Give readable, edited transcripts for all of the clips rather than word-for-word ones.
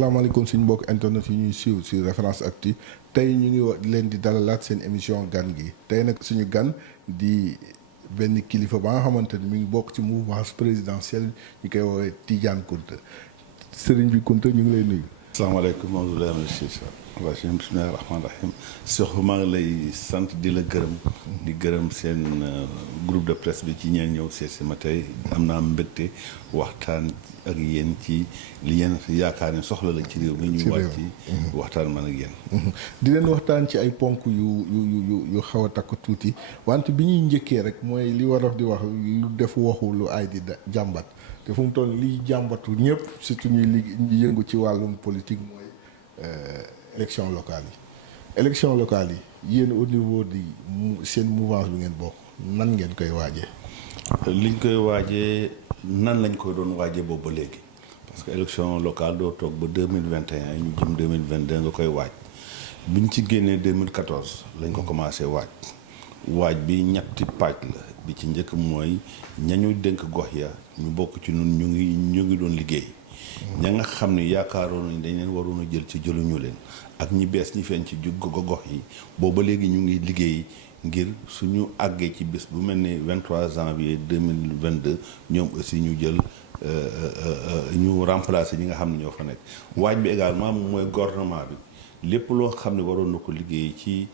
salaamaaleykum suñu mbokk internet yi ñuy suivre sur Référence Actu tey ñu ngi leen di dalalaat seen émission gan gi tey nag suñu gan di benn kilifa ba nga xamante ni mi ngi bokk ci mouvance présidentielle ñu koy woowee Tidiane Kounta sëriñ bi Kounta ñu ngi lay nuyu. asalaamaaleykum Maodo bismillahi rahmaani rahim soxna maa ngi lay sant di la gërëm. di gërëm seen groupe de presse bi ci ñeen ñëw seet si ma tey am naa mbégte waxtaan ak yéen ci li yéen yaakaar ne soxla la ci réew mi. ñu war ci waxtaan man ak yéen. di leen waxtaan ci ay ponk yu xaw a takk tuuti wante bi ñuy njëkkee rek mooy li war di wax lu def waxu lu ay di jàmbat. te fu mu toll liy jàmbatu ñëpp surtout ñuy yëngu ci wàllum politique mooy élection locale yi élection locale yi yéen au niveau di seen mouvance bi ngeen bokk nan ngeen koy waajee. liñ koy waajee nan lañ koy doon waajee boobu ba léegi parce que élection locale doo toog ba 2021 ñu jëm 2022 nga koy waaj biñ ci génnee 2014 lañ ko commencé waaj bi ñetti pàcc la bi ci njëkk mooy ñañu dénk gox ya ñu bokk ci ñun ñu ngi doon liggéey ña nga xam ne yaakaaroon nañ dañ leen waroon a jël ci jëluñu leen ak ñi bees ñi feeñ ci gox yi booba léegi ñu ngi liggéey ngir suñu àggee ci bés bu mel ni 23 janvier 2022 ñoom aussi ñu jël ñu remplacer ñi nga xam ne ñoo fa nekk waaj bi également mooy gouvernement bi lépp loo xam ne waroon na ko liggéey ci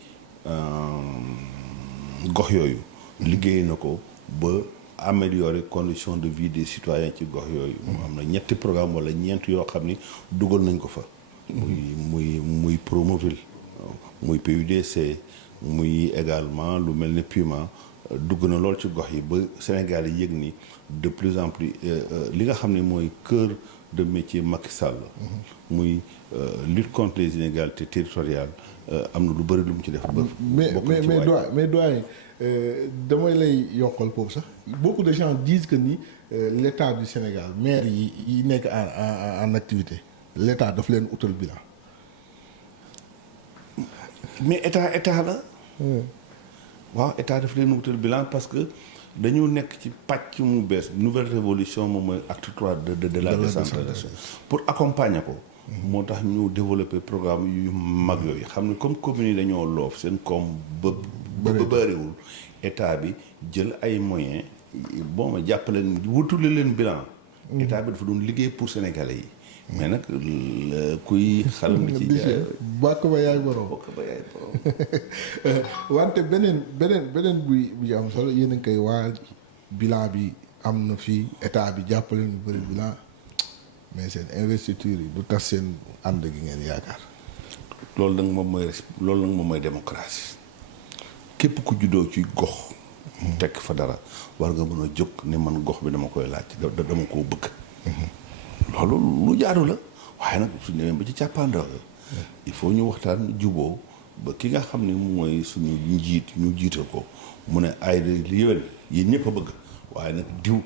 gox yooyu liggéey na ko ba améliorer conditions de vie des citoyens ci gox yooyu am na ñetti programme wala ñeent yoo xam ni dugal nañ ko fa muy Promoville muy PUDC muy également lu mel ni Puma dugg na lool ci gox yi ba Sénégal yi yëg ni de plus en plus li nga xam ne mooy cœur de métier Macky Sall muy lutte contre les inégalités territoriales am na lu bëri lu mu ci def ba mais doyen damay lay yokkal foofu sax beaucoup de gens disent que ni l'état du Sénégal maire yi nekk en activité l'état daf leen utal bilan. mais état la. waaw état daf leen utal bilan parce que dañu nekk ci pàcc mu bees nouvelle révolution moom mooy acte 3 de la décentralisation pour accompagner ko. moo tax ñu développer programme yu mag yooyu xam ne comme communes yi dañoo loof seen koom ba bëriwul état bi jël ay moyens bon ma jàppale wutule leen bilan. état bi dafa doon liggéey pour sénégalais yi. mais nag kuy xalam di ci jaay bàkk ba yaay borom wante beneen buy am solo yéen a ngi koy waaj bilan bi am na fii état bi jàppale ñu bëri bilan mais seen investiture yi du tas seen ànd gi ngeen yaakaar. loolu nag moom mooy démocratie képp ku juddoo ci gox. tekk fa dara war nga mën a jóg ne man gox bi dama koy laaj dama koo bëgg. loolu lu jaadu la waaye nag suñu demee ba ci càppaandaw il faut ñu waxtaan juboo ba ki nga xam ne mooy suñu njiit ñu jiital ko mu ne ay li yéwén yéen ñëpp a bëgg waaye nag diw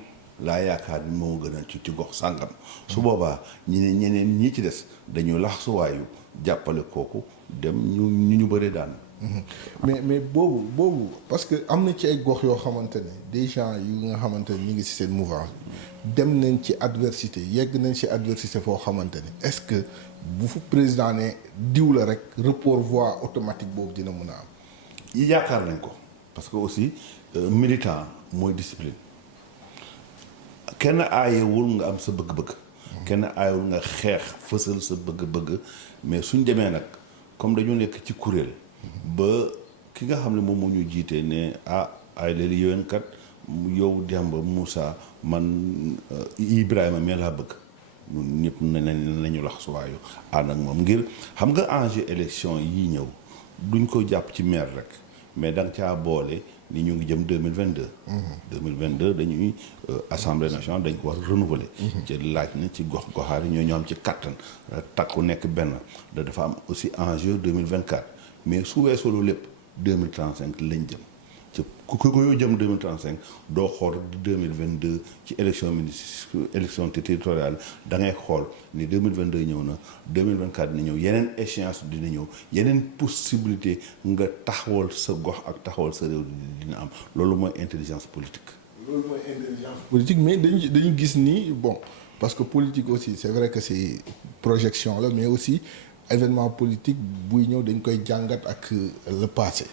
laa yaakaar ni moo gën a ci gox sàngam su boobaa ñeneen ñi ci des dañu laxsuwaayu jàppale kooku dem ñu bëree daan. mais boobu parce que am na ci ay gox yoo xamante ne des gens yu nga xamante ne ñu ngi ci seen mouvance dem nañ ci adversité yegg nañ ci adversité foo xamante ne est-ce que bu fu président ne diw la rek report voie automatique boobu dina mën a am. yaakaar nañ ko parce que aussi militant mooy discipline kenn aayewul nga am sa bëgg-bëgg. kenn aayewul nga xeex fësal sa bëgg-bëgg mais suñ demee nag comme dañu nekk ci kuréel. ba ki nga xam ne moom moo ñu jiitee ne ay léegi yowén kat yow Demba Moussa man Ibrahima mais laa bëgg ñun ñëpp nañu lax suwaayu ànd ak moom ngir xam nga enjeu élection yi ñëw duñ ko jàpp ci maire rek mais da nga caa boole ni ñu ngi jëm 2022 2022 dañuy assemblée nationale dañ ko war a renouveler ci laaj na ci goxaari ñoo am ci kattan takku nekk benn dafa am aussi enjeu 2024 mais su weesoo loolu lépp 2035 lañ jëm ci ku yoo jëm 2035 doo xool 2022 ci élection territoriale da ngay xool ni 2022 ñëw na 2024 dina ñëw yeneen échéance dina ñëw yeneen possibilité nga taxawal sa gox ak taxawal sa réew dina am loolu mooy intelligence politique. loolu mooy intelligence politique mais dañu gis ni bon parce que politique aussi c'est vrai que c'est projection là mais aussi événement politique buy ñëw dañ koy jàngat ak le passé.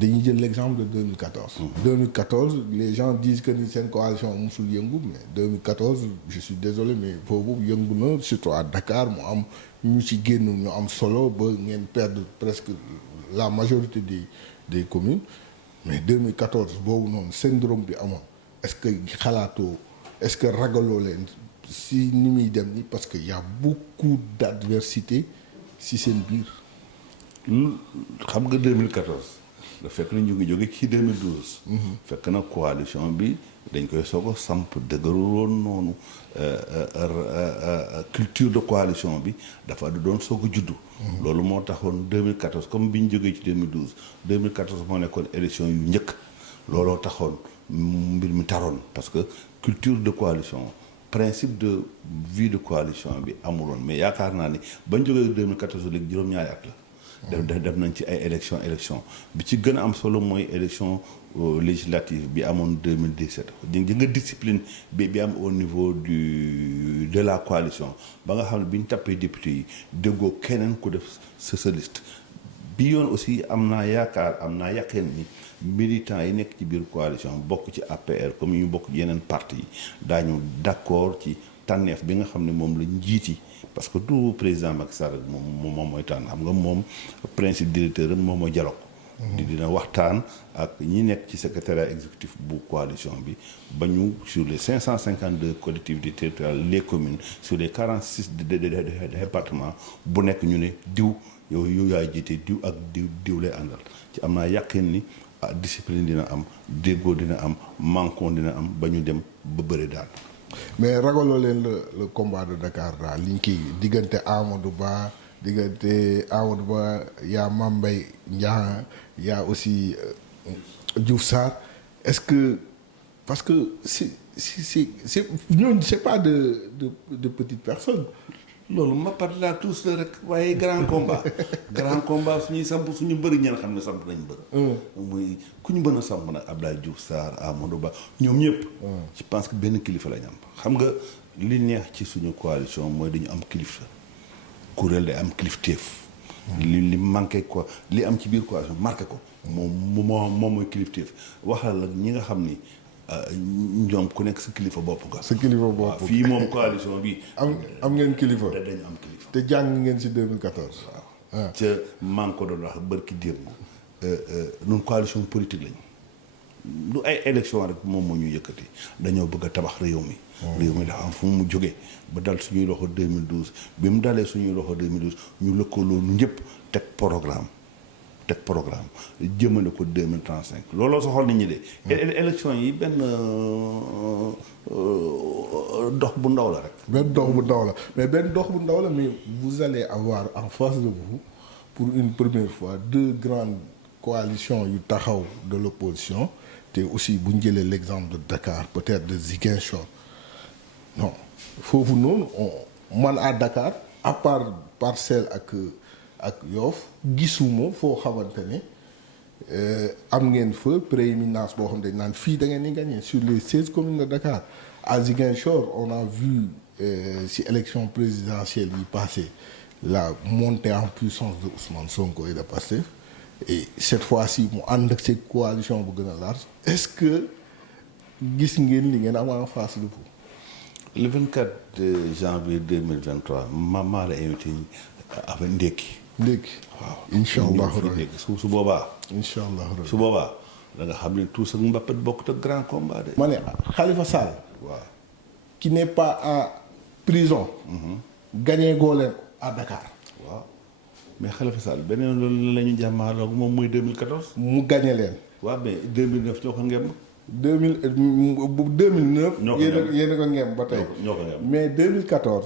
dañuy jël l'exemple de 2014. 2014 les gens disent que ni seen coalition musul yëngu mais 2014 je suis désolé mais foofu yëngu na surtout à Dakar mu am ñu ci génn ñu am solo ba ngeen perdre presque la majorité des communes mais 2014 boobu noonu syndrome bi amoon est-ce que xalaatoo est-ce que ragaloo leen si ni muy dem ni parce que y a beaucoup d'adversité si seen biir. xam nga 2014 da fekk na ñu ngi jóge ci 2012. fekk na coalition bi dañ koy soog a samp dëgërul woon noonu culture de coalition bi dafa doon soog a juddu. loolu moo taxoon 2014 comme bi ñu jógee ci 2012 2014 moo nekkoon élection yu njëkk looloo taxoon mbir mi taroon parce que culture de coalition. principe de vie de coalition bi amuloon mais yaakaar naa ni bañ jógee 2014 léegi juróom-ñaari at la. def nañ ci ay élection bi ci gën a am solo mooy élection législative bi amoon 2017 di nga discipline bi am au niveau de la coalition ba nga xam ne bi ñu tappee député yi déggoo keneen ku def sa liste bi yoon aussi am naa yaqeen ni militants yi nekk ci biir coalition bokk ci APR comme ñu bokk ci yeneen parti yi daañu d'accord ci tànneef bi nga xam ne moom la njiiti parce que du président Macky Sall moom mooy tànn xam nga moom principe directeur moom mooy dialogue dina waxtaan ak ñi nekk ci secrétariat exécutif bu coalition bi ba ñu sur les 552 collectivités territoriales les communes sur les 46 départements bu nekk ñu ne diw yow yaay jiite diw ak diw lay àndal ci am naa yàqin ni discipline dina am déggoo dina am manko dina am ba ñu dem ba bëri daal. mais ragaloo leen le combat de Dakar daal liñ kii diggante Amadou Ba yaa Mame Mbaye Niang yaa aussi Diouf Sarr est-ce que parce que c'est ñooñu c'est pas de petites personnes. loolu mappat laa tous la rek waaye grand combat suñuy samp suñu bëri ñeen xam ne samp nañ bëri muy ku ñu mën a samp nag Abdoulaye Diouf Sarr Amadou Ba ñoom ñëpp je pense que benn kilifa lañ am xam nga li neex ci suñu coalition mooy dañu am kilifa kuréel day am kilifteef li manqué quoi li am ci biir coalition marqué ko moom mooy kilifteef waxal ak ñi nga xam ni ñoom ku nekk sa kilifa bopp nga. sa kilifa bopp fii moom coalition bi. am ngeen kilifa. dañu am kilifa. te jàng ngeen ci 2014. waaw ca maa ngi ko doon wax bërki démb. ñun coalition politique lañ. lu ay élection rek moom moo ñu yëkkati dañoo bëgg a tabax réew mi. réew mi dafa am fu mu jógee ba dal suñuy loxo 2012 bi mu dalee suñuy loxo 2012 ñu lëkkaloo nu ñëpp teg programme jëmale ko 2035 looloo soxal nit ñi de. élection yi benn dox bu ndaw la rek. benn dox bu ndaw la mais vous allez avoir en face de vous pour une première fois deux grandes coalitions yu taxaw de l'opposition te aussi bu ñu jëlee l'exemple de Dakar peut-être de Ziguinchor non foofu noonu man à Dakar à part Parcelles ak Yoff gisuma foo xamante ne am ngeen fa prééminence boo xam ne naan fii da ngeen di gagner sur les 16 communes de Dakar à Ziguinchor on a vu si élection présidentielle yi passé la montée en puissance de Ousmane Sonko et de Pastef et cette fois-ci mu ànd ak cette coalition bu gën a large est-ce que gis ngeen li ngeen am en face le pour le 24 janvier 2023 maa la invité avec ndékki waaw incha allah su boobaa. incha allah su boobaa da nga xam ne tout sa mbappat bokk te grand combat de. ma ne Khalifa Sall. waaw qui n'est pas en prison. gagné goo leen à Dakar. waaw mais Khalifa Sall beneen loolu la ñu jàmmaarloo moom muy 2014. mu gagné leen. waaw mais 2009 ñoo ko ngemb. 2009. ñoo ko ngemb yéen a ko ngemb ba tey. ñoo ko ngemb mais 2014.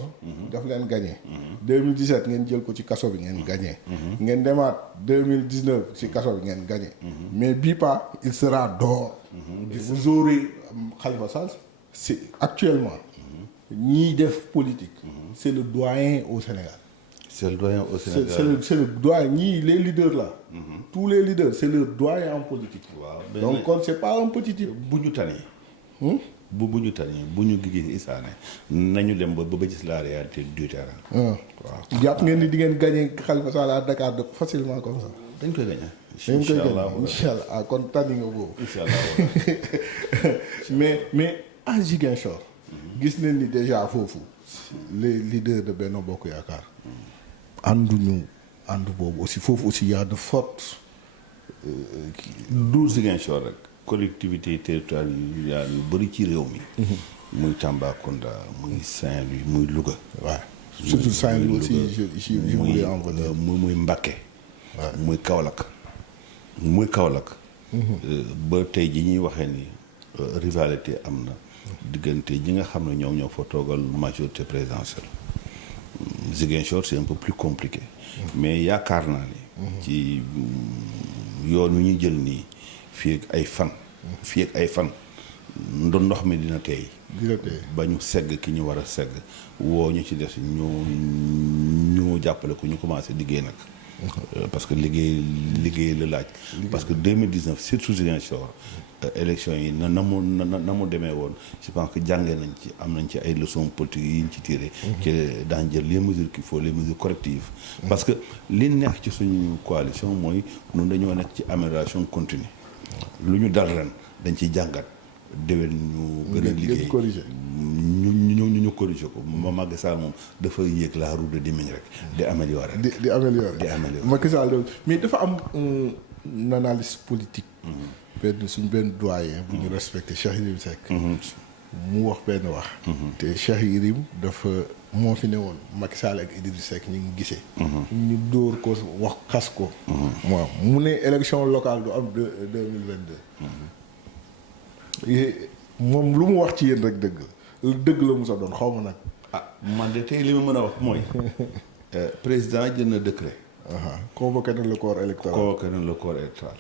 daf leen gagné. 2017 ngeen jël ko ci kaso bi ngeen gagné. ngeen demaat 2019 ci kaso bi ngeen gagné. mais bii pas il sera dehors. vous aurez Khalifa Sall c'est actuellement. ñiy def politique. c'est le doyen au Sénégal. c'est le doyen au Sénégal c'est le doyen ñii les leaders là. tous les leaders c'est le doyen en politique. waaw donc kon c'est pas un petit type. bu ñu tanee. bu ñu tànnee bu ñu gis isaane nañu dem ba gis la réalité du terrain. waaw jàpp ngeen ni di ngeen gagné Khalifa Sall à Dakar de facilement comme ça. dañ koy gagné. incha allah incha allah ah kon tànni nga boobu. incha allah mais à Ziguinchor. gis nañ ni déjà foofu les leaders de Benno Bokk Yaakaar. ànduñu ànd boobu aussi foofu aussi y a de fortes. du Ziguinchor rek collectivité territoriale yu bëri ci réew mi. muy Tambacounda muy Saint-Louis muy Louga. waaw surtout Saint-Louis aussi je voulais en venir. muy Mbacké. muy Kaolack. muy Kaolack. ba tey ji ñuy waxee ni rivalité am na diggante ñi nga xam ne ñoom ñoo fa toogal majorité présidentielle. Ziguinchor c'est un peu plus compliqué. mais yaakaar naa ni. ci yoon wi ñu jël nii fii ak ay fan. fii ak ay fan ndox mi dina teey. ba ñu segg ki ñu war a segg woo ñu ci des ñu jàppale ko ñu commencé liggéey nag. parce que liggéey la laaj. parce que 2019 surtout Ziguinchor élection yi na mu demee woon je pense que jàngee nañ ci am nañ ci ay leçons politiques yi ñu ci tiré. ci daan jël les mesures qu'il faut les mesures correctives. parce que li neex ci suñu coalition mooy ñun dañoo nekk ci amélioration continue. lu ñu dal ren dañ ciy jàngat déwén ñu gën a liggéey ñu corriger ko Macky Sall moom dafa yéeg la roue de dimeñ rek di améliorer di améliorer Macky Sall mais dafa am un analyste politique benn doyen bu ñu respecté Cheikh Yérim Seck mu wax benn wax te Cheikh Yérim dafa moo fi ne woon Macky Sall ak Idriss Seck ñu ngi gisee ñu dóor ko wax xas ko waaw mu ne élection locale du am 2022 moom lu mu wax ci yéen rek dëgg la mu sa doon xaw ma nag man de tey li ma mën a wax mooy président jël na décret convoqué na le corps électoral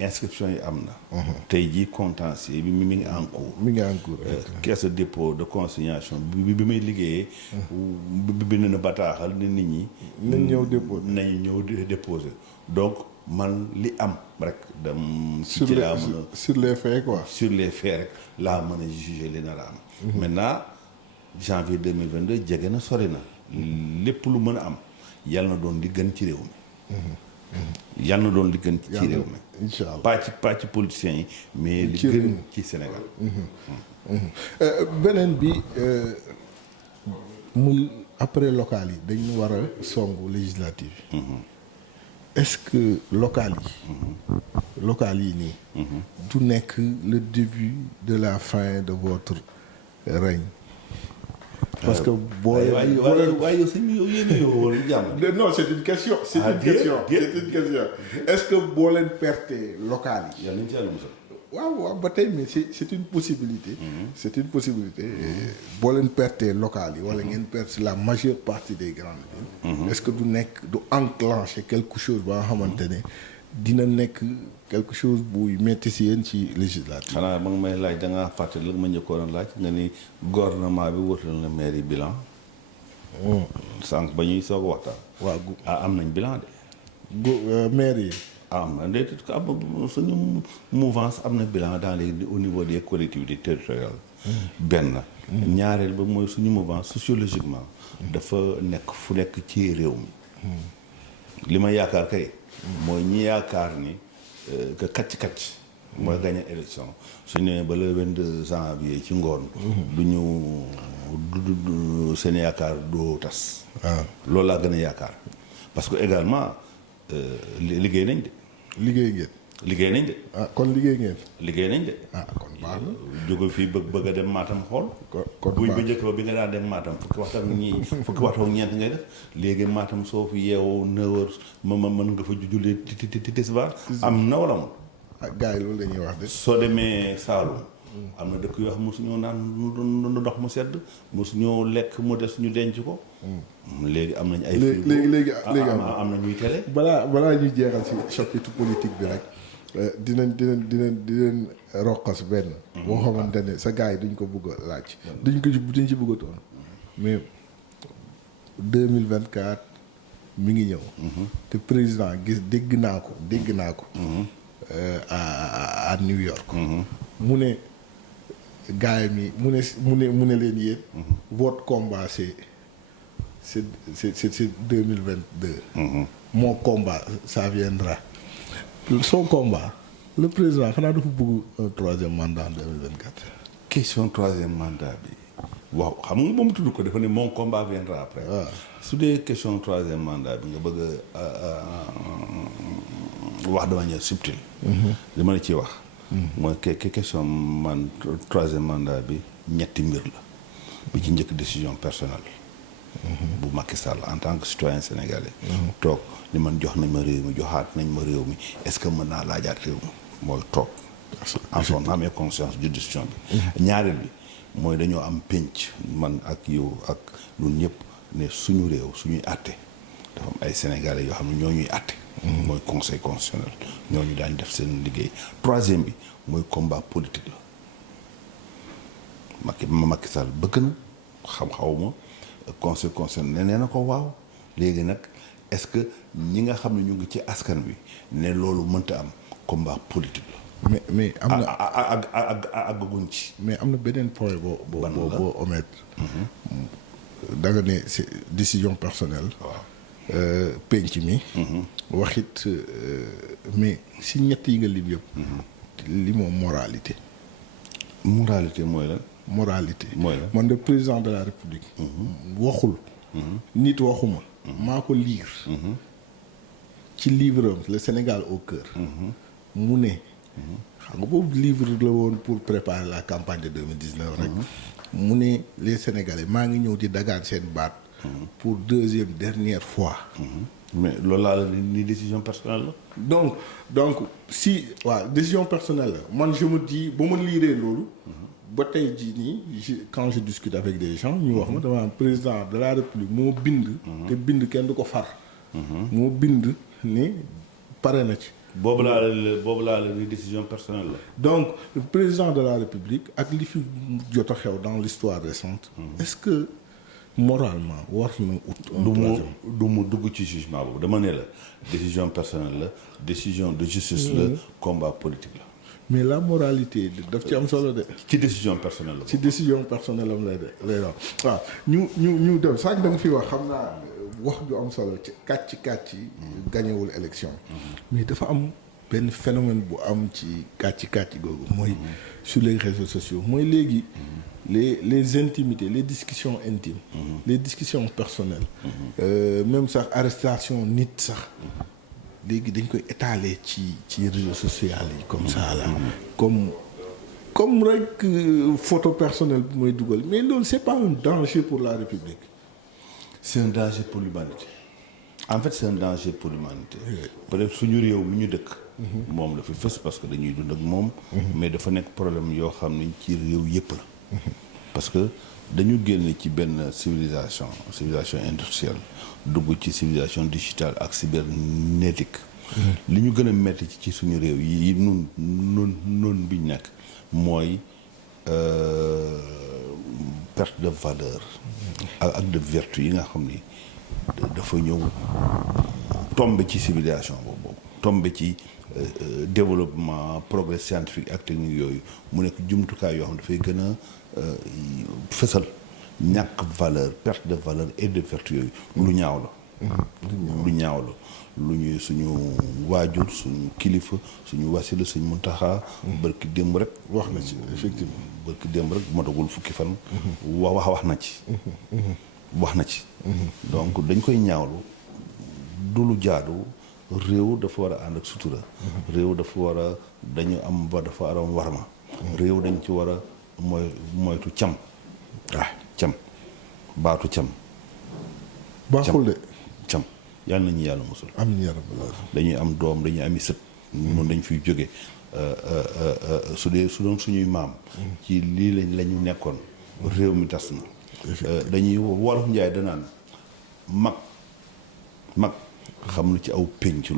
inscription yi am na tey jii contentieux bi mi ngi en cours caisse de dépôt de consignation bi may liggéeyee bind na bataaxal ne nit ñi nañ ñëw déposer donc man li am rek dem ci laa mën a sur les faits quoi sur les faits rek laa mën a juger li nar a am maintenant janvier 2022 jege na sori na lépp lu mën a am yàlla na doon li gën ci réew mi yàlla na doon li gën ci réew mi incha allah pas ci politiciens yi mais li gën ci Sénégal beneen bi muy après local yi dañu war a songu législative est-ce que local yi nii du nekk le début de la fin de votre règne parce que waaye yow sëñ yow yéen yow woon jàmm non c'est une question est-ce que boo leen perte local yi yàlla nañ ci yàlla musal waaw ba tey mais c'est une possibilité c'est une possibilité boo leen perte local yi wala ngeen perte la majeure partie des grandes villes est-ce que du enclencher quelque chose ba nga xamante ne dina nekk quelque chose buy metti si yéen ci législative xanaa ba nga may laaj da ngaa fàtte la ma njëkkoon a laaj nga ni gouvernement bi wutal na maire yi bilan sànq ba ñuy soog waxtaan waaw am nañ bilan de maire yi am na ndey suñu mouvance am na bilan au niveau des collectivités territoriales benn ñaareel ba mooy suñu mouvance sociologiquement dafa nekk fu nekk ci réew mi li ma yaakaar kay mooy ñi yaakaar ni que kacc mooy gagné élection suñu nee ba le 22 janvier ci ngoon du seen yaakaar doo tas loolu laa gën a yaakaar parce que également liggéey nañ de liggéey nañ de kon liggéey ngeen kon baax na jóge fii bëgg a dem Matam xool buy ba njëkk ba bi nga daan dem Matam fukki waxtu ak ñeent ngay def léegi Matam soo fi yeewoo 9 heures mën nga fa jullee tisbaar am na wala moom gars yi loolu la ñuy wax de soo demee Saalum am na dëkk yoo xam mosuñoo naan ndox mu sedd mosuñoo lekk mu des ñu denc ko léegi am nañ ay léegi am na ñuy télé balaa ñuy jeexal ci chapitre politique bi rek dinañ roqas benn boo xamante ne sa gars yi duñ ko bëgg a laaj duñ ci bëgg a toon mais 2024 mi ngi ñëw te président dégg naa ko à New York mu ne gars mi mu ne leen yéen. votre combat c'est 2022. Mon combat ça viendra. Son combat le président xanaa dafa bëgg un troisième mandat en 2024. question troisième mandat bi waaw xam nga moom tudd ko dafa ne mon combat viendra après. waaw su dee question troisième mandat bi nga bëgg wax de manière subtile. li ma la ciy wax. mooy question troisième mandat bi ñetti mbir la. bi ci njëkk décision personnelle. bu Macky Sall en tant que citoyen sénégalais. toog ni man jox nañ ma réew mi joxaat nañ ma réew mi est-ce que mën naa laajaat réew mi mooy toog. en son âme et conscience de décision bi. ñaareel bi mooy dañoo am pénc man ak yow ak ñun ñëpp ne suñu réew suñuy àtte dafa am ay sénégalais yoo xam ne ñoo ñuy àtte. mooy conseil constitutionnel ñooñu daañ def seen liggéey. troisième bi mooy combat politique la Macky Sall bëgg na xaw-xawma conseil constitutionnel nee na ko waaw léegi nag est-ce que ñi nga xam ne ñu ngi ci askan wi ne loolu mënta am combat politique la. mais am na àggaguñ ci. mais am na beneen point boo omettre. da nga ne c'est décision personnelle. waaw penc mi. waxit mais si ñett yi nga lim yëpp. li moom moralité. moralité mooy lan. moralité mooy lan man de président de la république. waxul. nit waxuma. maa ko lire. ci livre am le Sénégal au cœur. mu ne. xam nga boobu livre la woon pour préparer la campagne de 2019 rek. mu ne les Sénégalais maa ngi ñëw di dagaan seen baat. pour deuxième dernière fois. mais loolu laa la ni décision personnelle la. donc si waaw décision personnelle la man je me dis ba ma liiree loolu. ba tey jii nii quand je discute avec des gens ñu wax ma dama am président de la république moo bind. te bind kenn du ko far. moo bind ni pare na ci. boobu laa la ni décision personnelle la. donc le président de la république ak li fi jot a xew dans l'histoire récente. est-ce que moralement war na ut. du mu dugg ci jugement boobu dama ne la décision personnelle la décision de justice la combat politique la. mais la moralité daf ci am solo de. ci décision personnelle la. ci décision personnelle am lay doon waaw ñu dem sànq da nga fi wax xam naa wax ju am solo ci kàcc yi gañewul élection. mais dafa am benn phénomène bu am ci kàcc googu mooy sur les réseaux sociaux mooy léegi les intimités les discussions intimes. les discussions personnelles. même sax arrestation nit sax. léegi dañ koy étaler ci réseaux sociaux yi comme ça là. comme rek photo personnelle bu may dugal mais loolu c'est pas un danger pour la République. c'est un danger pour l'humanité en fait c'est un danger pour l'humanité peut-être suñu réew mi ñu dëkk. moom la fi fës parce que dañuy dund ak moom. mais dafa nekk problème yoo xam ne ci réew yëpp la. parce que dañu génn ci benn civilisation industrielle dugg ci civilisation digitale ak cybernétique. li ñu gën a metti ci suñu réew yi nun biñ nekk mooy perte de valeur ak de vertu yi nga xam ni dafa ñëw tombe ci civilisation boobu tombe ci développement progrès scientifique ak technique yooyu mu nekk jumtukaay yoo xam dafay gën a fësal ñàkk valeur perte de valeur et de vertu yooyu lu ñaaw la lu ñaaw la lu ñuy suñu waajur suñu kilifa suñu wasila suñu muntaxaa barki démb rek wax na ci effectivement barki démb rek matagul fukki fan wax na ci donc dañ koy ñaawlu du lu jaadu réew dafa war a ànd ak sutura réew dafa war a dafa war a warma réew dañ ci war a moytu cam cam baatu cam baaxul de cam yàlla nañu yàlla musul amiin yaa rabbal dañuy am doom dañuy ami sët mun dañ fiy jóge su doon suñuy maam ci lii lañu nekkoon réew mi tas na dañuy wolof njaay danaan mag xam na ci aw pénc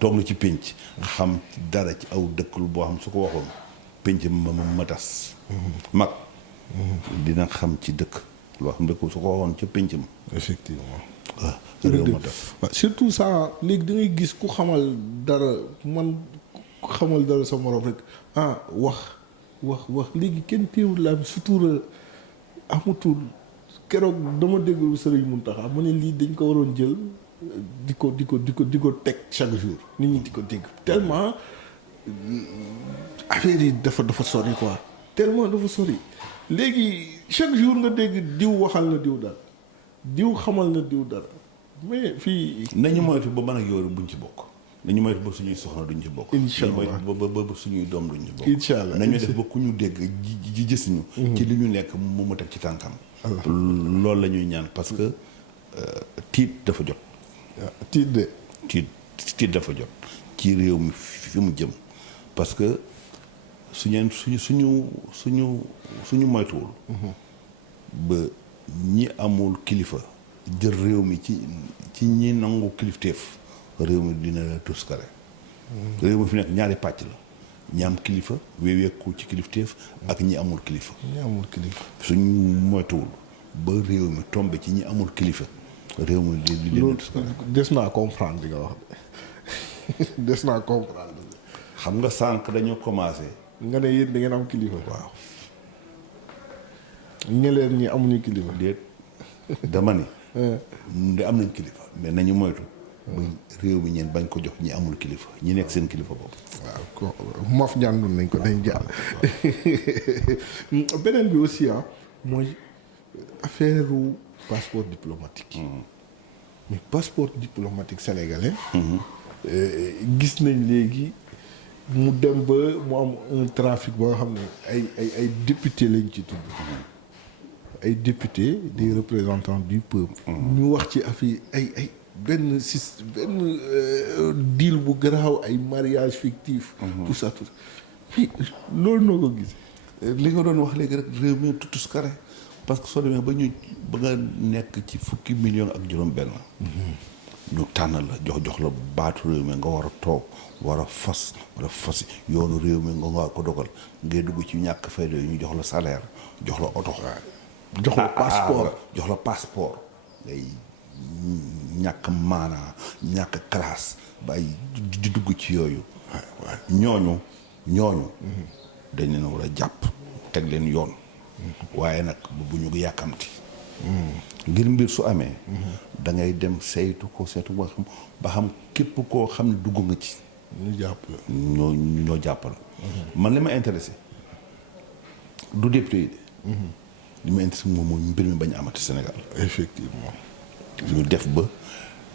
toog na ci pénc xam dara ci aw dëkk lu boo xam su ko waxoon pénc ma tas mag dina xam ci dëkk loo xam ne su ko waxoon ca pénc ma effectivement réew ma tas surtout ça léegi da ngay gis ku xamal dara sa morom rek wax wax léegi kenn téewul la am sutura amatul. keroog dama déglu Sëriñ Muntaxa mu ne lii dañ ko waroon jël di ko teg chaque jour nit ñi di ko dégg tellement affaire yi dafa sori quoi tellement dafa sori léegi chaque jour nga dégg diw waxal na diw dara diw xamal na diw dara mais fii. nañu moytu ba mën ak yooyu buñ ci bokk. nañu moytu ba suñuy soxna duñ ci bokk. incha allah nañu moytu ba suñuy doom duñ ci bokk. incha allah nañu def ba ku ñu dégg ji gis ñu. ci li ñu nekk mu teg ci tànkam. loolu la ñuy ñaan parce que tiit dafa jot. tiit de. tiit dafa jot ci réew mi fi mu jëm parce que suñu moytuwul. ba ñi amul kilifa jël réew mi ci ñi nangu kilifteef réew mi dina tuskare. réew mi fi nekk ñaari pàcc la ñi am kilifa weeweeku ci kilifteef ak ñi amul kilifa. suñu moytuwul ba réew mi tombe ci ñi amul kilifa réew mi dina tuskare. des naa comprendre li nga wax des naa comprendre. xam nga sànq dañoo commencé. nga ne yéen da ngeen am kilifa. waaw. ñeleen ñi amuñu kilifa. déet dama ni. de am nañ kilifa mais nañu moytu. ba réew mi ñeen bañ ko jox ñi amul kilifa ñi nekk seen kilifa boobu. waaw ko moof ñàndul nañ ko dañ jàll. beneen bi aussi mooy affaire passeport diplomatique. mais passeport diplomatique sénégalais. gis nañ léegi mu dem ba mu am un trafic boo xam ne ay député lañ ci tudd. ay députés des représentants du peuple. ñu wax ci affaire ay benn deal bu garaaw ay mariage fictif. tout ça puis loolu noo ko gis. li nga doon wax léegi rek réew mi tutus kare parce que soo demee ba nga nekk ci fukki million ak juróom-benn. ñu tànn la jox la baatu réew mi nga war a toog war a fas yoonu réew mi nga war ko dogal ngay dugg ci ñàkk fayda yi ñu jox la salaire jox la oto. jox la passeport ngay ñàkk maanaa ñàkk classe bay di dugg ci yooyu. ñooñu dañ leen war a jàpp teg leen yoon. waaye nag bu ñu yàkkamti. ngir mbir su amee. da ngay dem saytu ba xam képp koo xam ne dugg nga ci. ñu jàpp la ñoo jàpp la. man li ma intéressé du député yi de. li ma intéressé moom mooy mbir mi bañ a amati Sénégal. effectivement. ñu def ba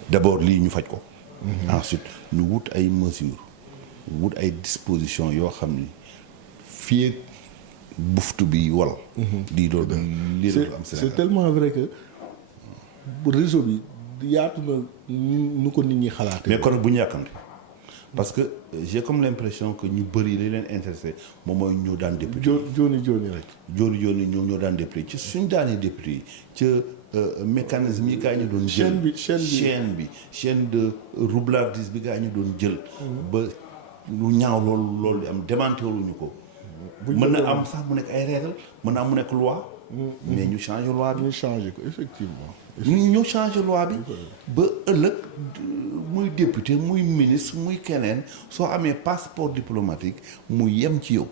d'abord lii ñu faj ko. ensuite ñu wut ay mesures wut ay dispositions yoo xam ni fii ak buftu bi wal. lii doon am Sénégal. c'est tellement vrai que réseau bi yaatu na nu ko nit ñi xalaatee. mais kon bu ñu yàkkamti parce que j'ai comme l'impression que ñu bëri li leen intéressé moom mooy ñoo daan député. jooni rek. jooni ñoo daan député ci suñ daanee député yi ca mécanisme yi gaa ñu doon jël. chaîne de roublardise bi gaa ñu doon jël. ba lu ñaaw loolu di am démantelé wuñu ko. mën na am sax mu nekk ay règles mën na am mu nekk loi. mais ñu changé loi bi. ñu changé ko effectivement. ñu changé loi bi ba ëllëg muy député muy ministre muy keneen soo amee passeport diplomatique mu yem ci yow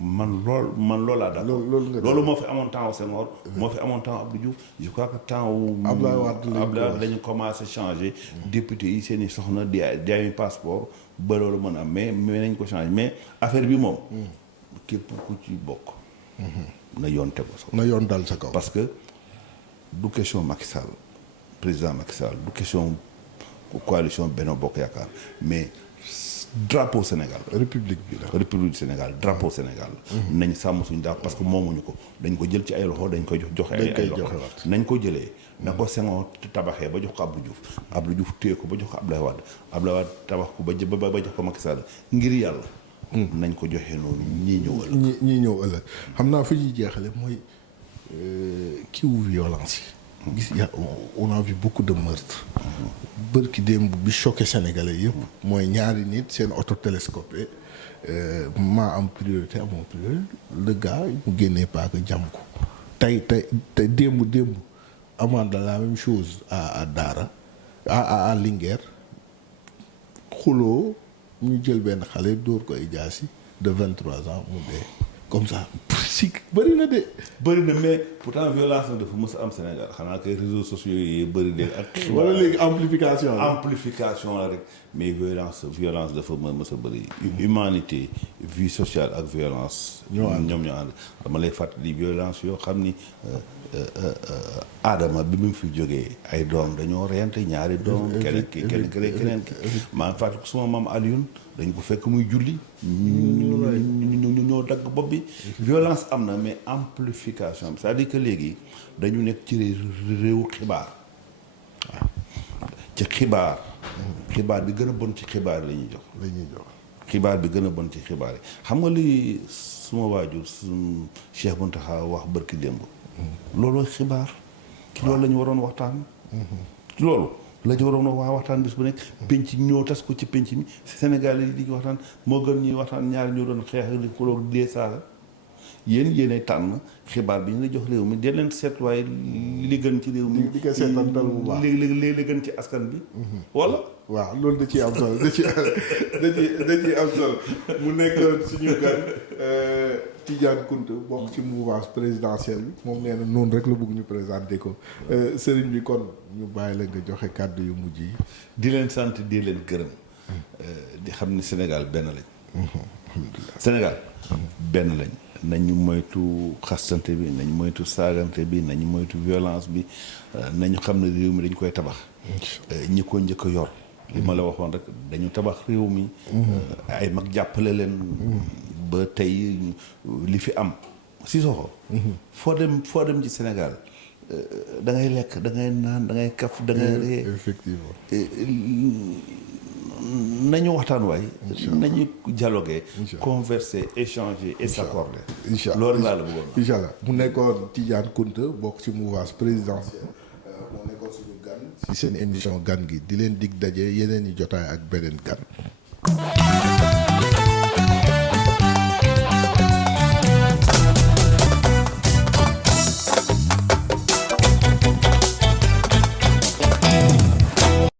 man loolu laa daal. loolu moo fi amoon temps wu Senghor. moo fi amoon temps Abdou Diouf je crois que temps wu. Abdoulaye Wade dañu commencé changé. député yi seen i soxna di ay passeport ba loolu mën a am mais nañ ko changé mais affaire bi moom. képp ku ci bokk. na yoon tegu sa kaw. na yoon dal sa kaw. parce que du question Macky Sall président Macky Sall du question coalition Benno Bokk Yaakaar mais drapeau Sénégal. république bi la république du Sénégal drapeau Sénégal. nañ sàmm suñu drapeau parce que moomuñu ko dañ ko jël ci ay loxo dañ koy joxe ay loxo nañ ko jëlee. na ko Senghor tabaxee ba jox ko Abdou Diouf téye ko ba jox ko Abdoulaye Wade tabax ko ba jox ko Macky Sall ngir yàlla. nañ ko joxe noonu ñii ñëw ëllëg xam naa fi ñuy jeexale mooy kiiwu violence yi. gis on a vu beaucoup de meurtres. bërki démb bi choqué sénégalais yëpp. mooy ñaari nit seen auto télescopé maa am priorité amoo priorité le gars mu génnee paaka jam ko. tey démb amaat de la même chose à Daara à Linguère xuloo ñu jël benn xale dóor ko ay jaasi de 23 ans mu dee comme ça si bëri na de. bëri na mais pourtant violence nag dafa mës a am Sénégal xanaa kay réseaux sociaux yi bëri de ak. wala léegi amplification la. amplification la rek mais violence dafa mës a bëri. humanité vie sociale ak violence. ñoom ñoo ànd dama lay fàttali violence yoo xam ni Adama bi mu fi jógee ay doom dañoo reyante ñaari doom. keneen ki maa ngi fàttali suma maam Alioune dañ ko fekk muy julli. ñu ñoo dagg bopp bi. violence am na mais amplification c'est-à-dire que léegi dañu nekk ci réewu xibaar. waaw ci xibaar. xibaar bi gën a bon ci xibaar la ñuy jox. xibaar bi gën a bon ci xibaar yi xam nga li suma waajur suñu Cheikh Mountakha wax barki démb. looloo xibaar. ci loolu la ñu waroon waxtaan. ci loolu la ñu waroon waxtaan bis bu nekk. penc ñoo tas ko ci penc mi Sénégal yi di ci waxtaan moo gën ñuy waxtaan ñaari ñoo doon xeex di xuloo dee saaga yéenay tànn xibaar bi ñu la jox réew mi dee leen seet waaye li gën ci réew mi. di ko seetantal bu baax li gën ci askan bi. wala. waaw loolu da ciy am solo da ciy am solo mu nekk suñu gan Tidiane Kounta bokk ci mouvance présidentielle bi moom nee na noonu rek la bëgg ñu présenté ko sëriñ bi kon ñu bàyyi la nga joxe kàddu yu mujj yi. di leen sant di leen gërëm. di xam ni Sénégal benn lañ. alhamdulilah Sénégal benn lañ. nañu moytu xastante bi nañu moytu saagante bi nañu moytu violence bi nañu xam ne réew mi dañ koy tabax. ñi ko njëkk a yor. li ma la waxoon rek dañu tabax réew mi. ay mag jàppale leen. ba tey li fi am Sissoko. foo dem ci Sénégal da ngay lekk da ngay naan da ngay kaf da ngay ree. effectivement. nañu waxtaan waay. nañu dialoguer. converser échanger et s'accorder. incha allah loolu laa la bëggoon. incha allah mu nekkoon Tidiane Kounta bokk ci mouvance présidentielle. moo nekkoon suñu gan. ci seen émission gan gi di leen dig daje yeneen i jotaay ak beneen gan.